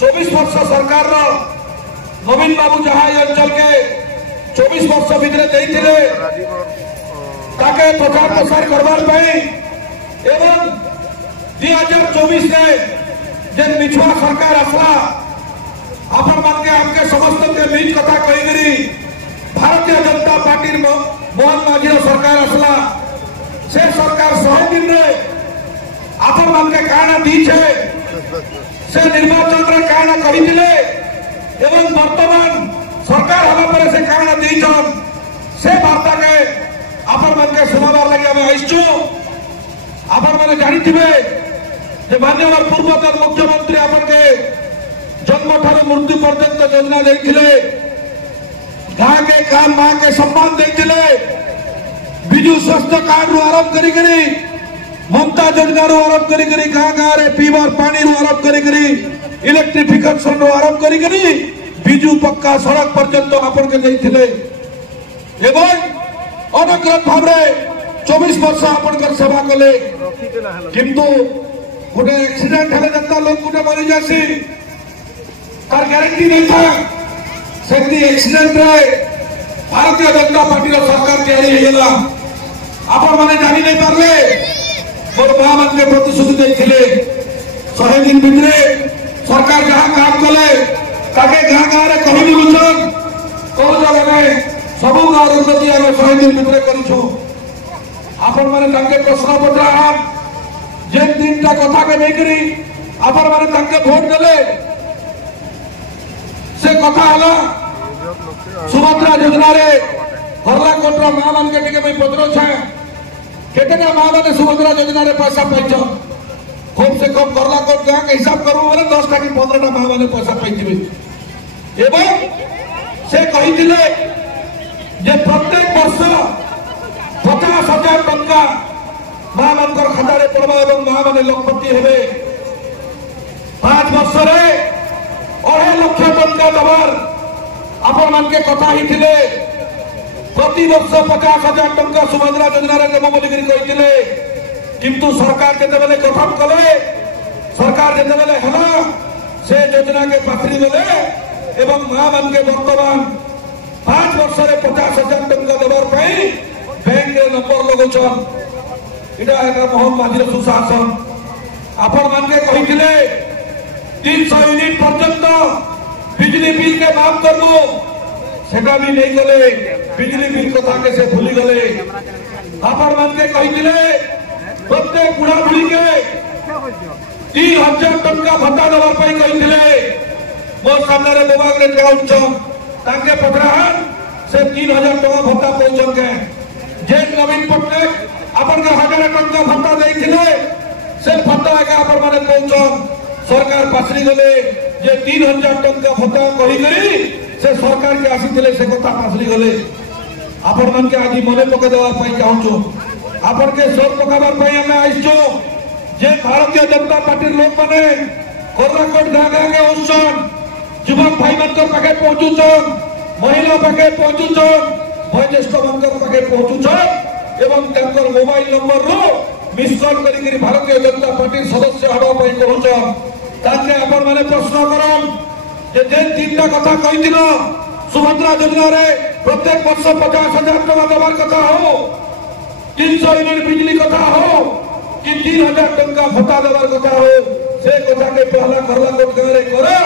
24 वर्ष सरकार नवीन बाबू जहाँ अंचल के 24 वर्ष भितर प्रचार प्रसार करवाई एवं 2024 जेन मिछुआ सरकार आसला आपण मानके आमके समस्त के बीच कथा कहीकरी भारतीय जनता पार्टी मोहन माझी सरकार आसला से सरकार 100 दिन रे आपण मानके काना दीछे से निर्वाचन रे काना कहिदिले एवं वर्तमान सरकार हला पर से काना दीछन से वार्ता के आपण मानके सुनाबार लगे हमें आइछु आपण माने जानिथिबे जे माननीय पूर्वतन मुख्यमंत्री आपण के जन्म ठार मृत्यु पर्यंत योजना देथिले गाँ के काम मां के सम्मान देथिले बिजु स्वास्थ्य कार्ड रु आरंभ करी करी ममता योजना रु आरंभ करी करी गाँ गाँ रे पीवार पानी रु आरंभ करी करी इलेक्ट्रिफिकेशन रु आरंभ करी करी बिजु पक्का सड़क पर्यंत आपण के देथिले एवं अनग्रत भाव रे 24 वर्ष आपण कर सेवा कले किंतु गोटे एक्सीडेंट हेले जनता लोग गोटे मरी जासी तार गारंटी नहीं था से एक्सीडेंट रे भारतीय जनता पार्टी सरकार तैयारी होगा आपण माने जानी नहीं पारे मोर मां मान के प्रतिश्रुति देथिले 100 दिन भितरे सरकार जहां काम कले ताके गाँ गाँ रे कहि दिलुछन को जगह में सबु गाँव उन्नति आमे 100 दिन भितरे करिछु आपण माने ताके प्रश्न पचरा जे तीनटा कथा के नहीं करी आपण माने ताके वोट देले से कथा हला सुभद्रा योजना रे हरला कोटरा मां मान के टिके में पत्र छे केतेटा मां माने सुभद्रा योजना रे पैसा पाइछो कम से कम करला कोट गां के हिसाब करू बोले 10 टा की 15 टा मां माने पैसा पाइथिबे एवं से कहिथिले जे प्रत्येक वर्ष 50,000 टंका मां मानकर खाता रे पड़बा एवं मां माने लखपति हेबे 5 वर्ष रे 2.5 लाख टंका दबार आपण मान के कथा हिथिले प्रति वर्ष 50,000 टंका सुभद्रा योजना रे देबो बोली कहिथिले किंतु सरकार जेते बेले गठन कले सरकार जेते बेले हला से योजना के पाखरी गले एवं मां मान के वर्तमान 5 वर्ष रे 50,000 टंका देबार पई बैंक रे नंबर लगोछन इटा है मोहन माझी सुशासन आपण मान के कहिथिले 300 यूनिट पर्यंत बिजली बिल के माफ कर दो सेटा भी नहीं गले बिजली बिल कथा के से भूली गले आपण मान के कहिथिले प्रत्येक बुढ़ा बुढ़ी के 3,000 टंका भत्ता देवार पई कहिथिले मोर सामने रे विभाग रे जाउछन ताके पकड़ाहन से 3,000 टंका भत्ता पहुंचन के जे नवीन पटनायक अपन के 1,000 टंका भत्ता देथिले से भत्ता के आपण माने पहुंचन सरकार पासरी गले जे 3,000 टंका भत्ता कहि करी से सरकार के आसीथिले से कथा पासरी गले आपण मन के आज मने पके देवा पई चाहूछु आपण के सोर पकाबार पई हमें आइछु जे भारतीय जनता पार्टी लोक माने कोराकोट गाँ गाँ के उसन युवक भाई मनकर पाके पहुंचुछन महिला पाके पहुंचुछन वयोज्येष्ठ मनकर पाके पहुंचुछन एवं तंकर मोबाइल नंबर रो मिस कॉल करी करी भारतीय जनता पार्टी सदस्य हबा पई कहउछन ताके आपण माने प्रश्न करम जे तीनटा कथा कहिदिनो सुभद्रा योजना रे प्रत्येक वर्ष 50,000 टका देवार कथा हो 300 यूनिट बिजली कथा हो कि 3,000 टंका भत्ता देवार कथा हो से कथा के पहला करला कोट गाँव रे करो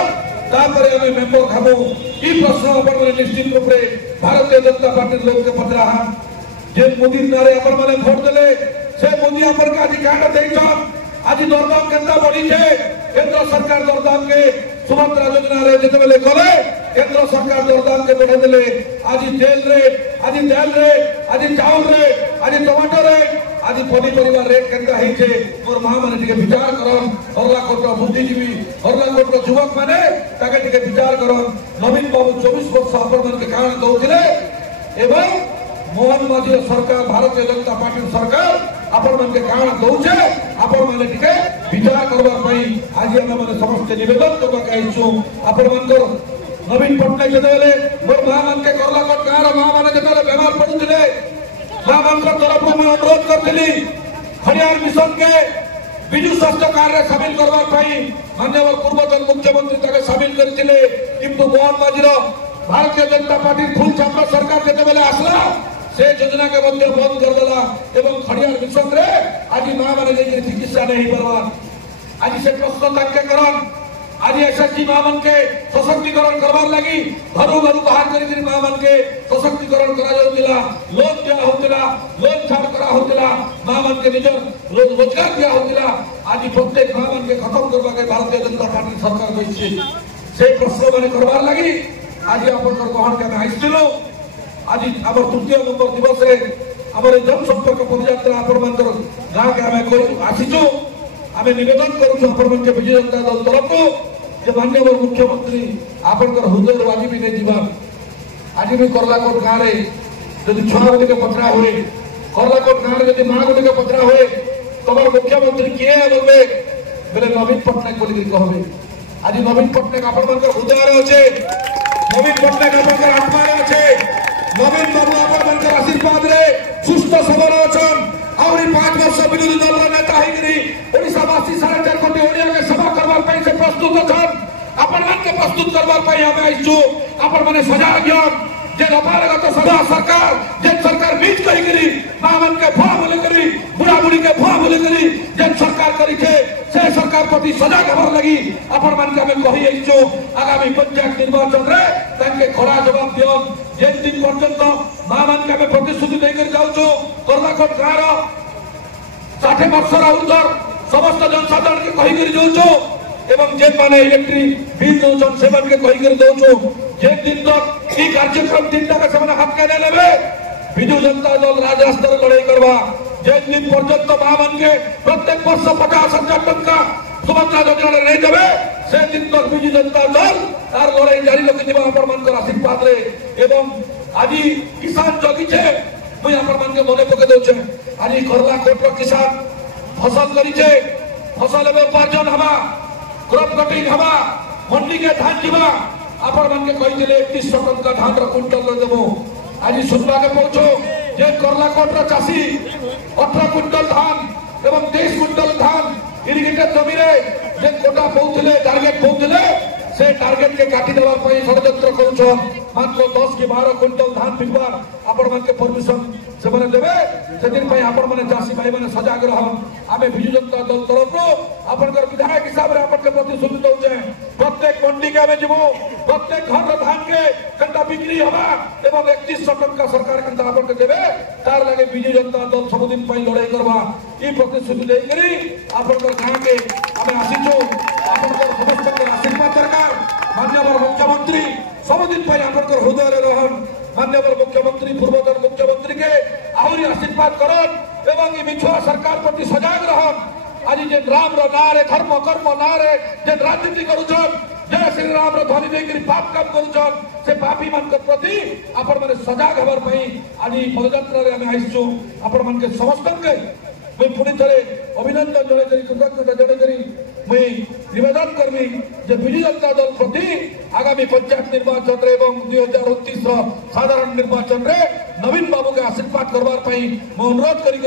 तापर हमें मेंबर खाबो ई प्रश्न अपन माने निश्चित रूप रे भारतीय जनता पार्टी लोग के पत्रा जे मोदी नारे अपन माने वोट देले से मोदी अपन का अधिकार देइछन आज दरदाम केंद्र बढ़ी छे केंद्र सरकार दरदाम के सुभद्रा योजना रे जेते बेले गले केंद्र सरकार दरदाम के बढ़ा देले आज तेल रेट आज दाल रेट आज चावल रेट आज टमाटर रेट आज पनीपरिवा रेट केंद्र ही छे मोर मां माने टिके विचार करन हरला कोट बुद्धिजीवी हरला कोट युवक माने ताके टिके विचार करन नवीन बाबू 24 वर्ष अपन मन के कारण दउथिले एवं मोहन माझी सरकार भारतीय जनता पार्टी सरकार आपण मन के कारण दउछे आपण माने टिके विचार करबा पई आज हम माने समस्त निवेदन करबा कहिछु आपण मन को नवीन पटनायक जेतेले मोर मां मन के करला कोट गाँव मां माने जेतेले बीमार पडुथिले मां मन को तरफ में अनुरोध करथिली हरियाणा मिशन के बिजु स्वास्थ्य कार्ड रे शामिल करबा पई माननीय पूर्वतन मुख्यमंत्री ताके करथिले किंतु मोहन माझीर भारतीय जनता पार्टी फुल छात्र सरकार जेते बेले आसला से योजना के मध्य बंद कर देला एवं खड़ियार मिशन रे आज मां माने जे चिकित्सा नहीं परवा आज से प्रश्न ताके करन आज एसएसजी मां मन के सशक्तिकरण करबार लगी घरू घरू बाहर करी मां मन के सशक्तिकरण करा जाउतिला लोन दिया होतिला लोन छाड़ करा होतिला मां मन के निज रोजगार दिया होतिला आज प्रत्येक मां मन के खत्म करबा के भारतीय जनता पार्टी सरकार कइছে से प्रश्न माने करबार लगी आज अपन ग्रहण के आइसिलो आज आम तृतीय नंबर दिवस रे आमर जनसंपर्क पदयात्रा आपण मानकर गाँ के आम आसीचु आम निवेदन करूँ आपण के विजय जनता दल तरफ जे माननीय मुख्यमंत्री आपण हृदय बाजी भी नहीं जीवा आज भी करलाकोट गाँव में जब छुआ गुटी के पचरा हुए करलाकोट गाँव में जब माँ गुटी के पचरा हुए तुम मुख्यमंत्री किए बोलबे बोले नवीन पट्टनायक बोली कहबे आज नवीन पट्टनायक आपण हृदय अच्छे नवीन पट्टनायक आपण आत्मा अच्छे नवीन बाबू आपण आशीर्वाद रे सुस्थ सबल अछन आउरी 5 वर्ष विरोधी दल नेता होइकरी ओडिशावासी 4.5 कोटी ओडिया के सेवा करबार पई से प्रस्तुत अछन आपण मन के प्रस्तुत करबार पई हम आइछु आपण माने सजाग ज्ञान जे अपारगत सभा सरकार जे सरकार बीच कहिकरी मां मन के भा बोले करी बुढ़ा बुढ़ी के भा बोले करी जे सरकार करी छे से सरकार प्रति सजाग हबार लगी आपण मन के हम कहि आइछु आगामी पंचायत निर्वाचन रे ताके खरा जवाब दियो जे दिन पर्यंत मां मन के हम प्रतिश्रुति दे कर जाउछु करलाकोट गाँव 60 वर्ष ऊर्ध्वर समस्त जनसाधारण के कहि कर जाउछु एवं जे माने इलेक्ट्रिक बिल दौन से के कहि कर दौछु जे दिन तक ई कार्यक्रम दिन तक से हाथ के लेबे विजु जनता दल राज्य स्तर लड़ाई करवा जे दिन पर्यंत मां मन के प्रत्येक वर्ष 50,000 टंका सुभद्रा योजना नहीं देवे से दिन तक विजु जनता दल तार लड़ाई जारी रखिबा आपण मन कर आशीर्वाद रे एवं आज किसान जगी छे मुई आपण मन के मने पके दउ छे आज करलाकोट किसान फसल करी छे फसल में उपार्जन हवा क्रॉप कटिंग हवा मंडी के धान जीवा आपण मन के कहि दिले 3100 टंका धान रो क्विंटल देबो आज सुनबा के पहुंचो जे करलाकोट रो चासी 18 क्विंटल धान एवं 23 क्विंटल धान इरिगेटेड जमी रे जे कोटा पहुंचले टारगेट पहुंचले से टारगेट के काटी देवा पई षडयंत्र करूछो मात्र 10 के 12 क्विंटल धान बिकवा आपण मन के परमिशन से माने देबे से दिन पई आपण माने चासी भाई माने सजाग रहन आमे विजु जनता दल तरफ आपण कर विधायक हिसाब रे आपण के प्रतिश्रुति दउछे प्रत्येक मंडी के आमे जिवो प्रत्येक घर रो धान के कंटा बिक्री हवा एवं 3100 टंका सरकार कंटा आपण के देबे तार लागे विजु जनता दल सब दिन पई लड़ाई करबा ई प्रतिश्रुति देई करी आपण कर गां के आमे आसीचो आपण कर समस्त के आशीर्वाद दरकार माननीय मुख्यमंत्री सब दिन पई आपण कर हृदय रे रहन माननीय मुख्यमंत्री पूर्वतन मुख्यमंत्री के आहरी आशीर्वाद करन एवं मिछुआ सरकार प्रति सजाग रहन आज जे राम रो नारे धर्म कर्म नारे जे राजनीति करूछन जय श्री राम रो ध्वनि देकरी पाप काम करूछन से पापी मन के प्रति आपण माने सजाग हबार पई आज पदयात्रा रे हम आइछु आपण मन के समस्त के मैं पुणी थे अभिनंदन जड़े करी कृतज्ञता जड़े करी मैं निवेदन करमी जे विजु जनता दल प्रति आगामी पंचायत निर्वाचन एवं 2029 साधारण निर्वाचन रे नवीन बाबू के आशीर्वाद करवार पई मैं अनुरोध करी